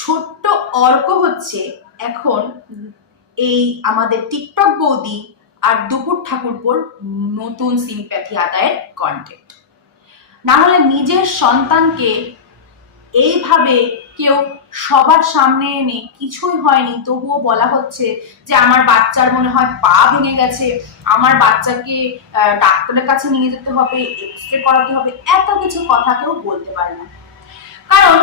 ছোট্ট অর্ক হচ্ছে এখন এই আমাদের টিকটক বৌদি আর দুপুর ঠাকুরপুর নতুন সিম্প্যাথি আদায়ের কন্টেন্ট না হলে নিজের সন্তানকে এইভাবে কেউ সবার সামনে এনে কিছুই হয়নি, তবুও বলা হচ্ছে যে আমার বাচ্চার মনে হয় পা ভেঙে গেছে, আমার বাচ্চাকে ডাক্তারের কাছে নিয়ে যেতে হবে এক্স রে করাতে হবে, এত কিছু কথা কেউ বলতে পারে না। কারণ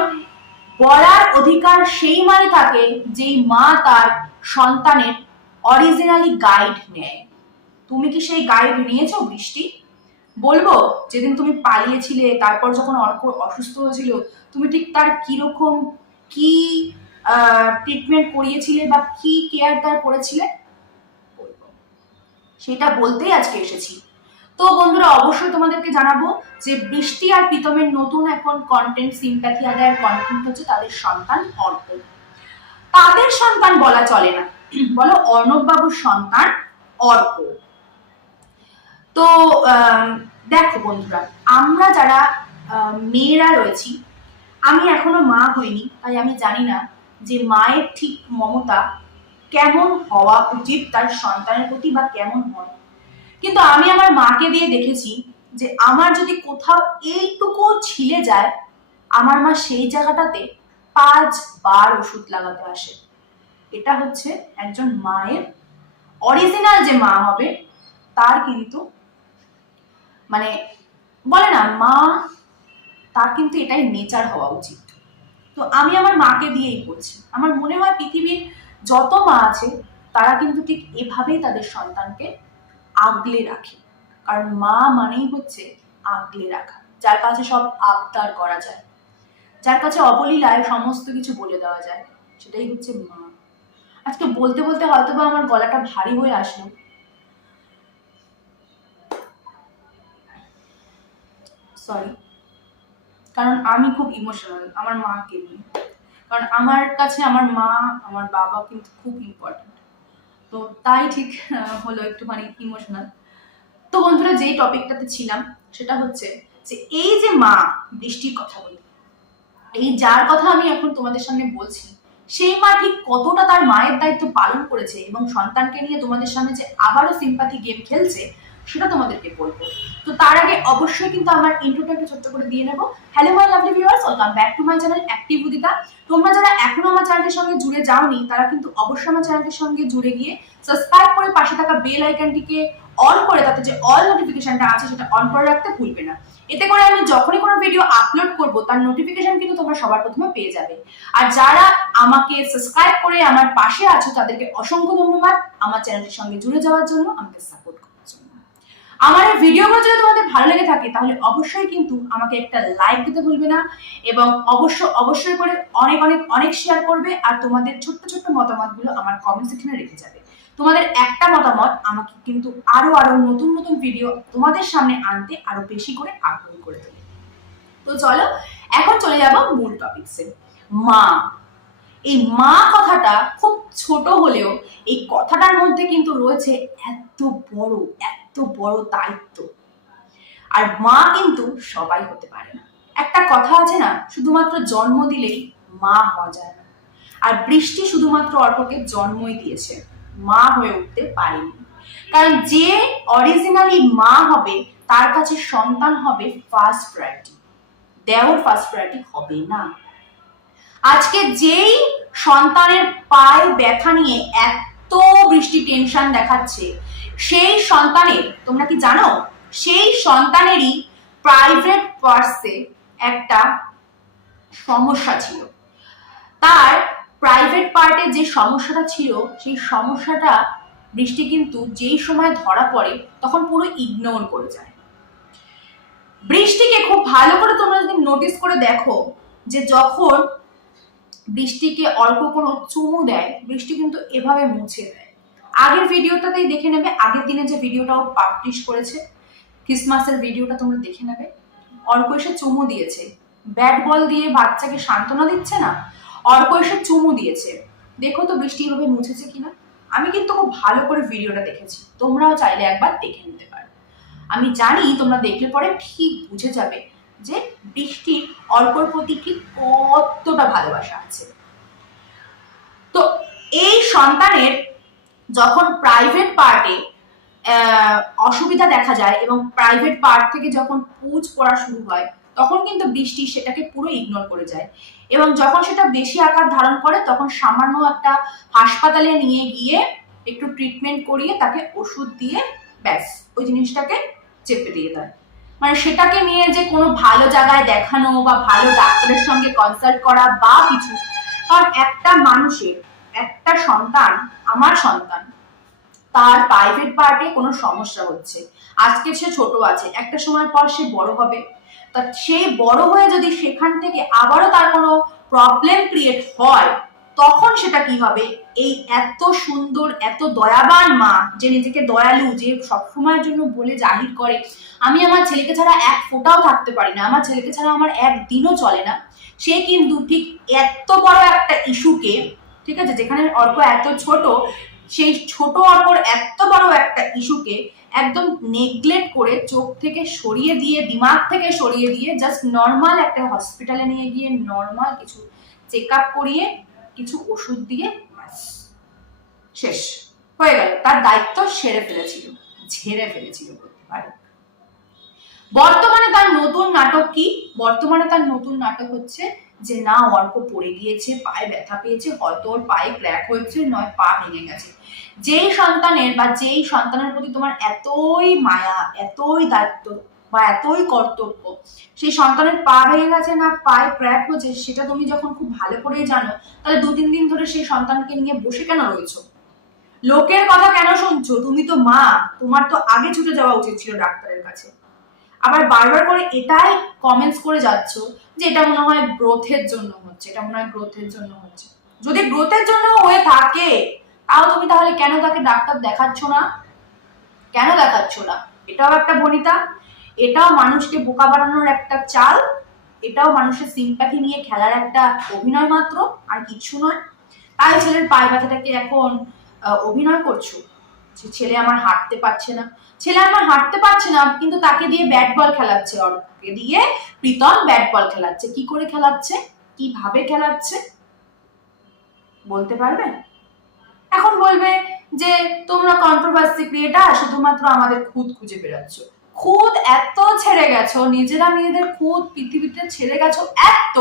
বলার অধিকার সেই মানে থাকে যেই মা তার সন্তানের অরিজিনালি গাইড নেয়। তুমি কি সেই গাইড নিয়েছো বৃষ্টি? বলব, যেদিন তুমি পালিয়েছিলে, তারপর যখন অর্ক অসুস্থ হয়েছিল, তুমি ঠিক তার কীরকম কি ট্রিটমেন্ট করিয়েছিলে বা কি কেয়ার তার করেছিলে? সেটা বলতেই আজকে এসেছি। তো বন্ধুরা, অবশ্যই তোমাদেরকে জানাব যে বৃষ্টি আর প্রীতমের নতুন এখন কন্টেন্ট সিম্প্যাথি আদায়ের কন্টেন্ট হচ্ছে তাদের সন্তান অর্ক তাদের সন্তান বলা চলে না। বলো অর্ণব বাবুর সন্তান অর্ক তো দেখো বন্ধুরা, আমরা যারা মেয়েরা রয়েছি, আমি এখনও মা হইনি, তাই আমি জানি না যে মায়ের ঠিক মমতা কেমন হওয়া উচিত তার সন্তানের প্রতি বা কেমন হয় কিন্তু আমি আমার মাকে দিয়ে দেখেছি যে আমার যদি কোথাও এইটুকু ছিলে যায়, আমার মা সেই জায়গাটাতে পাঁচবার ওষুধ লাগাতে আসে। এটা হচ্ছে একজন মায়ের অরিজিনাল যে মা হবে, তার কিন্তু মানে বলে না, মা, তার কিন্তু এটাই নেচার হওয়া উচিত। তো আমি আমার মাকে দিয়েই করছি আমার মনে হয় পৃথিবীর যত মা আছে, তারা কিন্তু ঠিক এভাবেই তাদের সন্তানকে আগলে রাখে। কারণ মা মানেই হচ্ছে আগলে রাখা, যার কাছে সব আবদার করা যায়। যার কাছে অবলীলায় সমস্ত কিছু বলে দেওয়া যায়, সেটাই হচ্ছে মা। আজকে বলতে বলতে হয়তো বা আমার গলাটা ভারী হয়ে আসলো। সরি কারণ আমি খুব ইমোশনাল আমার মাকে নিয়ে। কারণ আমার কাছে আমার মা, আমার বাবা কিন্তু খুব ইম্পর্ট্যান্ট তো তাই ঠিক হলো একটু মানে ইমোশনাল তো বন্ধুরা, যেই টপিকটাতে ছিলাম, সেটা হচ্ছে যে এই যে মা, বৃষ্টির কথা বলি, এই যার কথা আমি এখন তোমাদের সামনে বলছি, সেই মা ঠিক কতটা তার মায়ের দায়িত্ব পালন করেছে এবং সন্তানকে নিয়ে তোমাদের সামনে যে আবারও সিম্পাথি গেম খেলছে, সেটা তোমাদেরকে বলব। তো তার আগে অবশ্যই কিন্তু আমার ইন্ট্রোটা একটু ছোট্ট করে দিয়ে নেব। Hello my lovely viewers welcome back to my channel active Udita তোমরা যারা এখনও আমার চ্যানেলটির সঙ্গে জুড়ে যাওনি, তারা কিন্তু অবশ্যই আমার চ্যানেলটির সঙ্গে জুড়ে গিয়ে সাবস্ক্রাইব করে পাশে থাকা বেল আইকনটিকে অন করে তাতে যে অল নোটিফিকেশনটা আছে, সেটা অন করে রাখতে ভুলবে না। এতে করে আমি যখনই কোনো ভিডিও আপলোড করব, তার নোটিফিকেশন কিন্তু তোমরা সবার প্রথমে পেয়ে যাবে। আর যারা আমাকে সাবস্ক্রাইব করে আমার পাশে আছো, তাদেরকে অসংখ্য ধন্যবাদ আমার চ্যানেলটির সঙ্গে জুড়ে যাওয়ার জন্য আমাকে সাপোর্ট জন্য আমার এই ভিডিওগুলো যদি তোমাদের ভালো লেগে থাকে, তাহলে অবশ্যই কিন্তু আমাকে একটা লাইক দিতে ভুলবে না এবং অবশ্য, অবশ্যই করে অনেক অনেক অনেক শেয়ার করবে আর তোমাদের ছোট্ট ছোট্ট মতামতগুলো আমার কমেন্ট সেকশনে রেখে যাবে। তোমাদের একটা মতামত আমাকে কিন্তু আরও আরও নতুন নতুন ভিডিও তোমাদের সামনে আনতে আরও বেশি করে আগ্রহী করে তোলে। তো চলো, এখন চলে যাব মূল টপিকসে মা। এই মা কথাটা খুব ছোট হলেও এই কথাটার মধ্যে কিন্তু রয়েছে এত বড় এত বড় দায়িত্ব। আর মা কিন্তু সবাই হতে পারে না। একটা কথা আছে না, শুধুমাত্র জন্ম দিলেই মা হওয়া যায় না। আর বৃষ্টি শুধুমাত্র অর্ককে জন্মই দিয়েছে। মা হয়ে উঠতে পারেনি। কারণ যে অরিজিনালি মা হবে, তার কাছে সন্তান হবে ফার্স্ট প্রায়োরিটি দেওর ফার্স্ট প্রায়োরিটি হবে না। আজকে যেই সন্তানের পায়ে ব্যথা নিয়ে এত বৃষ্টি টেনশন দেখাচ্ছে সেই সন্তানের, তোমরা কি জানো? সেই সন্তানেরই প্রাইভেট পার্সে একটা সমস্যা ছিল। তার প্রাইভেট পার্টে যে সমস্যাটা ছিল, সেই সমস্যাটা বৃষ্টি কিন্তু যেই সময় ধরা পড়ে, তখন পুরো ইগনোর করে যায়। বৃষ্টিকে খুব ভালো করে তোমরা যদি নোটিস করে দেখো, যে যখন বৃষ্টিকে অল্প কোনো চুমু দেয়, বৃষ্টি কিন্তু এভাবে মুছে দেয়। আগের ভিডিওটাতেই দেখে নেবে, আগের দিনে যে ভিডিওটাও পাবলিশ করেছে ক্রিসমাসের ভিডিওটা তোমরা দেখে নেবে। অর্ক এসে চুমু দিয়েছে। ব্যাট বল দিয়ে বাচ্চাকে সান্ত্বনা দিচ্ছে না? অর্ক এসে চুমু দিয়েছে। দেখো তো বৃষ্টি এভাবে মুছেছে কিনা? আমি কিন্তু খুব ভালো করে ভিডিওটা দেখেছি। তোমরাও চাইলে একবার দেখে নিতে পারো। আমি জানি তোমরা দেখলে পরে ঠিক বুঝে যাবে যে বৃষ্টির অর্কর প্রতি ঠিক কতটা ভালোবাসা আছে। তো এই সন্তানের যখন প্রাইভেট পার্টে অসুবিধা দেখা যায় এবং প্রাইভেট পার্ট থেকে যখন পুজ পড়া শুরু হয়, তখন কিন্তু বৃষ্টি সেটাকে পুরো ইগনোর করে যায়। এবং যখন সেটা বেশি আকার ধারণ করে, তখন সামান্য একটা হাসপাতালে নিয়ে গিয়ে একটু ট্রিটমেন্ট করিয়ে তাকে ওষুধ দিয়ে ব্যাস, ওই জিনিসটাকে চেপে দিয়ে দেয়। মানে সেটাকে নিয়ে যে কোনো ভালো জায়গায় দেখানো বা ভালো ডাক্তারের সঙ্গে কনসাল্ট করা বা কিছু, কারণ একটা মানুষের একটা সন্তান, আমার সন্তান, তার প্রাইভেট পার্টে কোনো সমস্যা হচ্ছে। আজকে সে ছোট আছে, একটা সময় পর সে বড় হবে। তা সেই বড় হয়ে যদি সেখান থেকে আবারও তার কোনো প্রবলেম ক্রিয়েট হয়, তখন সেটা কি হবে? এই এত সুন্দর, এত দয়াবান মা, যে নিজেকে দয়ালু, যে সবসময়ের জন্য বলে জাহির করে, আমি আমার ছেলেকে ছাড়া এক ফোঁটাও থাকতে পারি না, আমার ছেলেকে ছাড়া আমার একদিনও চলে না। সে কিন্তু ঠিক এত বড় একটা ইস্যুকে ঠিক আছে? যেখানে অর্ক এত ছোট, সেই ছোট অর্কর এত বড় একটা ইস্যুকে একদম নেগলেক্ট করে চোখ থেকে সরিয়ে দিয়ে, দিমাগ থেকে সরিয়ে দিয়ে জাস্ট নর্মাল একটা হসপিটালে নিয়ে গিয়ে নর্মাল কিছু চেক আপ করিয়ে, কিছু ওষুধ দিয়ে শেষ। হয়ে গেল। তার দায়িত্ব সেরে ফেলেছিল। ঝেড়ে ফেলেছিল বর্তমানে তার নতুন নাটক কি? বর্তমানে তার নতুন নাটক হচ্ছে যে না অর্ক পড়ে গিয়েছে, পায়ে ব্যথা পেয়েছে, হয়তো ওর পায়ে ক্র্যাক হয়েছে, নয়, পা ভেঙে গেছে। যেই সন্তানের বা যেই সন্তানের প্রতি তোমার এতই মায়া, এতই দায়িত্ব বা এতই কর্তব্য, সেই সন্তানের পা ভেঙে গেছে না, পায়ে ক্র্যাক হয়েছে, সেটা তুমি যখন খুব ভালো করেই জানো, তাহলে দু তিন দিন ধরে সেই সন্তানকে নিয়ে বসে কেন রয়েছো? লোকের কথা কেন শুনছো? তুমি তো মা, তোমার তো আগে ছুটে যাওয়া উচিত ছিল ডাক্তারের কাছে। আবার বারবার করে এটাই কমেন্টস করে যাচ্ছ যে এটা মনে হয় গ্রোথের জন্য হচ্ছে, এটা মনে হয় গ্রোথের জন্য হচ্ছে। যদি গ্রোথের জন্য হয়ে থাকে, তাও তুমি তাহলে কেন তাকে ডাক্তার দেখাচ্ছ না? কেন দেখাচ্ছ না? এটাও একটা ভনিতা এটাও মানুষকে বোকা বানানোর একটা চাল, এটাও মানুষের সিম্প্যাথি নিয়ে খেলার একটা অভিনয় মাত্র, আর কিছু নয়। তাই ছেলের পায়ে ব্যথাটাকে এখন অভিনয় করছ। যে ছেলে আমার হাঁটতে পারছে না। ছেলে আমার হাঁটতে পারছে না, কিন্তু তাকে দিয়ে ব্যাট বল খেলাচ্ছে অর্ককে দিয়ে প্রীতম ব্যাট বল খেলাচ্ছে। কি করে খেলাচ্ছে? কীভাবে খেলাচ্ছে? বলতে পারবে? এখন বলবে যে, তোমরা কন্ট্রোভার্সি ক্রিয়েটার শুধুমাত্র আমাদের খুদ খুঁজে বেড়াচ্ছ। খুদ এত ছেড়ে গেছো, নিজেরা নিজেদের খুদ পৃথিবীতে ছেড়ে গেছো এত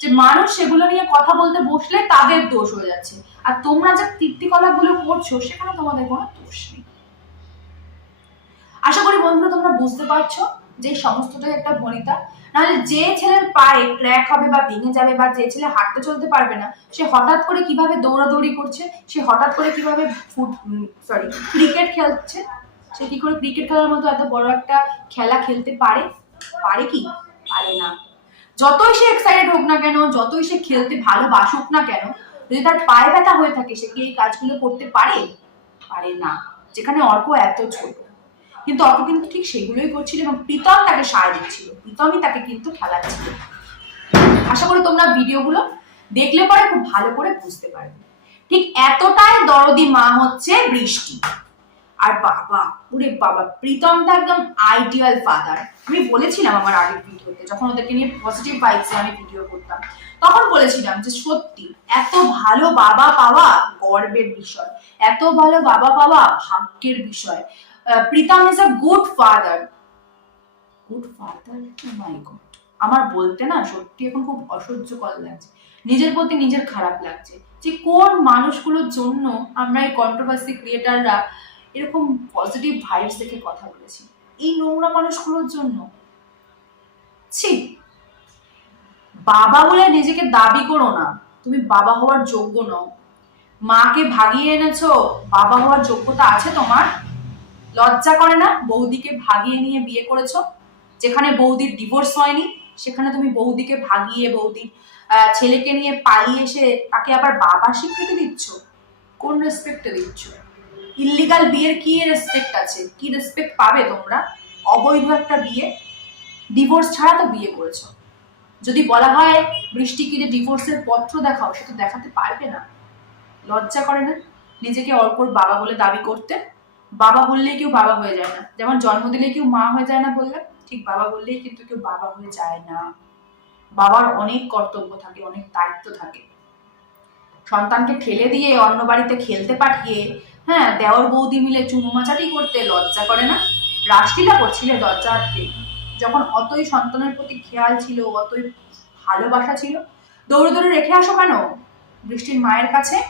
যে মানুষ সেগুলো নিয়ে কথা বলতে বসলে তাদের দোষ হয়ে যাচ্ছে। আর তোমরা যে কীর্তিকলাপগুলো করছ, সেখানে তোমাদের কোনো দোষ নেই। আশা করি বন্ধুরা তোমরা বুঝতে পারছ যে সমস্তটাই একটা ভনিতা নাহলে যে ছেলের পায়ে ক্র্যাক হবে বা ভেঙে যাবে বা যে ছেলে হাঁটতে চলতে পারবে না, সে হঠাৎ করে কীভাবে দৌড়াদৌড়ি করছে, সে হঠাৎ করে কীভাবে ফুট সরি ক্রিকেট খেলছে, সে কি করে ক্রিকেট খেলার মতো এত বড় একটা খেলা খেলতে পারে? পারে কি? পারে না। যতই সে এক্সাইটেড হোক না কেন, যতই সে খেলতে ভালোবাসুক না কেন যদি তার পায়ে ব্যথা হয়ে থাকে, সে কি এই কাজগুলো করতে পারে? পারে না। যেখানে অর্ক এত ছোট। কিন্তু অর্ক কিন্তু ঠিক সেগুলোই করছিল এবং প্রীতম তাকে সায় দিচ্ছিল। প্রীতমই তাকে কিন্তু খেলাচ্ছিল। আশা করি তোমরা ভিডিওগুলো দেখলে পরে খুব ভালো করে বুঝতে পারবে। ঠিক এতটাই দরদি মা হচ্ছে বৃষ্টি। আর বাবা, ওরে বাবা প্রীতমটা একদম আইডিয়াল ফাদার আমি বলেছিলাম আমার আগের ভিডিওতে, যখন ওদেরকে নিয়ে পজিটিভ ভাইবসে আমি ভিডিও করতাম, তখন বলেছিলাম যে সত্যি, এত ভালো বাবা পাওয়া গর্বের বিষয়। এত ভালো বাবা পাওয়া ভাগ্যের বিষয়। Pritam is a good father good father my god আমার বলতে না সত্যি এখন খুব অসহ্যকর লাগছে। নিজের প্রতি নিজের খারাপ লাগছে। যে কোন মানুষগুলোর জন্য আমরা এই কন্ট্রোভার্সি ক্রিয়েটাররা এরকম পজিটিভ ভাইবস দেখে কথা বলেছি। এই নোংরা মানুষগুলোর জন্য। ছি। বাবা বলে নিজেকে দাবি করো না। তুমি বাবা হওয়ার যোগ্য নও। মাকে ভাগিয়ে এনেছো। বাবা হওয়ার যোগ্যতা আছে তোমার। লজ্জা করে না? বৌদিকে ভাগিয়ে নিয়ে বিয়ে করেছ। যেখানে বৌদির ডিভোর্স হয়নি, সেখানে তুমি বৌদিকে ভাগিয়ে বৌদির ছেলেকে নিয়ে পালিয়ে এসে তাকে আবার বাবা স্বীকৃতি দিচ্ছ? কোন রেসপেক্টে দিচ্ছ? ইল্লিগাল বিয়ের কি রেসপেক্ট আছে? কি রেসপেক্ট পাবে তোমরা? অবৈধ একটা বিয়ে ডিভোর্স ছাড়া তো বিয়ে করেছ। যদি বলা হয় বৃষ্টিকে যে ডিভোর্সের পত্র দেখাও সেটা দেখাতে পারবে না। লজ্জা করে না? নিজেকে অর্কর বাবা বলে দাবি করতে? বাবা বললেই কেউ বাবা হয়ে যায় না। যেমন জন্ম দিলে কেউ মা হয়ে যায় না বললে ঠিক বাবা বললেই কিন্তু কেউ বাবা হয়ে যায় না। বাবার অনেক কর্তব্য থাকে, অনেক দায়িত্ব থাকে। সন্তানকে ঠেলে দিয়ে অন্য বাড়িতে খেলতে পাঠিয়ে হ্যাঁ দেওর বৌদি মিলে চুমু চুমোমাচাটি করতে লজ্জা করে না? রাষ্ট্রীটা করছিলে লজ্জা আটকে। যখন অতই সন্তানের প্রতি খেয়াল ছিল, অতই ভালোবাসা ছিল। দৌড়ে দৌড়ে রেখে আসো কেন? বৃষ্টির মায়ের কাছে?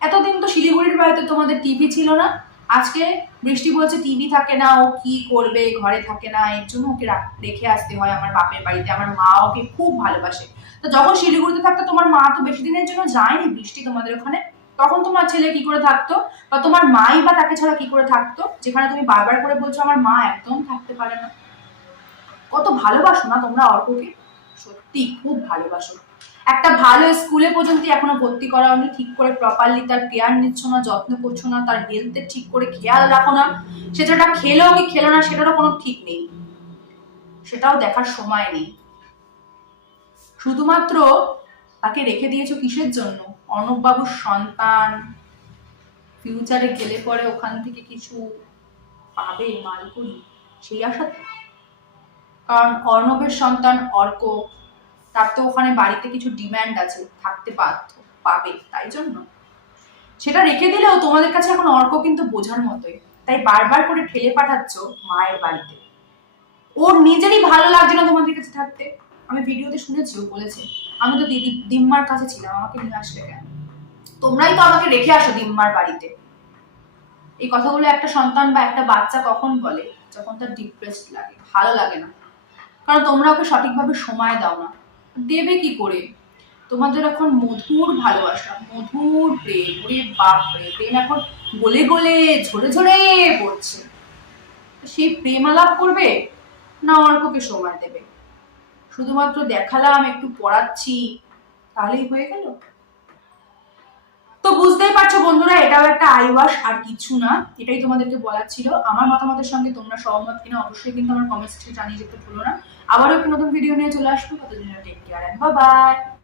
এতদিন তো শিলিগুড়ির বাড়িতে তোমাদের টিভি ছিল না। আজকে বৃষ্টি বলছে টিভি থাকে না, ও কি করবে, ঘরে থাকে না। এর জন্য ওকে রেখে আসতে হয় আমার বাপের বাড়িতে। আমার মা ওকে খুব ভালোবাসে। তো যখন শিলিগুড়িতে থাকতো, তোমার মা তো বেশি দিনের জন্য যায়নি বৃষ্টি তোমাদের ওখানে? তখন তোমার ছেলে কি করে থাকতো? বা তোমার মাই বা তাকে ছাড়া কি করে থাকতো? যেখানে তুমি বারবার করে বলছো, আমার মা একদম থাকতে পারে না। কত ভালোবাসো না তোমরা অর্ককে? সত্যি খুব ভালোবাসো। একটা ভালো স্কুলে পর্যন্ত এখনও ভর্তি করা হয়নি। ঠিক করে প্রপারলি তার কেয়ার নিচ্ছ না, যত্ন করছ না, তার হেলথের ঠিক করে খেয়াল রাখো না। সে যেটা খেলো কি খেলো না, সেটারও কোনো ঠিক নেই। সেটাও দেখার সময় নেই। শুধুমাত্র তাকে রেখে দিয়েছ কিসের জন্য? অর্ণববাবুর সন্তান ফিউচারে গেলে পরে ওখান থেকে কিছু পাবে মালকুনি সেই আশাতে কারণ অর্ণবের সন্তান অর্ক, তার তো ওখানে বাড়িতে কিছু ডিম্যান্ড আছে, থাকতে বাধ্য, পাবে, তাই জন্য। সেটা রেখে দিলেও তোমাদের কাছে এখন অর্ক কিন্তু বোঝার মতোই। তাই বারবার করে ঠেলে পাঠাচ্ছ মায়ের বাড়িতে। ওর নিজেরই ভালো লাগছে না তোমাদের কাছে থাকতে। আমি ভিডিওতে শুনেছি, ও বলেছে, আমি তো দিদি, দিম্মার কাছে ছিলাম, আমাকে নিয়ে আসলে কেন? তোমরাই তো আমাকে রেখে আসো দিম্মার বাড়িতে। এই কথাগুলো একটা সন্তান বা একটা বাচ্চা কখন বলে? যখন তার ডিপ্রেসড লাগে, ভালো লাগে না। কারণ তোমরা ওকে সঠিকভাবে সময় দাও না। দেবে কি করে? তোমাদের এখন মধুর ভালোবাসা, মধুর প্রেম, ওরে বাপ রে প্রেম এখন গলে গলে, ঝরে ঝরে পড়ছে। সেই প্রেম আলাপ করবে না অর্ককে সময় দেবে? শুধুমাত্র দেখালাম, একটু পড়াচ্ছি, তাহলেই হয়ে গেল। তো বুঝতেই পারছ বন্ধুরা, এটাও একটা আইওয়াশ, আর কিছু না, এটাই তোমাদেরকে বলার ছিল। আমার মতামতের সঙ্গে তোমরা সহমত কিনা অবশ্যই কিন্তু আমার কমেন্টস জানিয়ে যেতে ভুলো না। আবারও একটু নতুন ভিডিও নিয়ে চলে আসব। ততদিন টেক কেয়ার অ্যান্ড বাই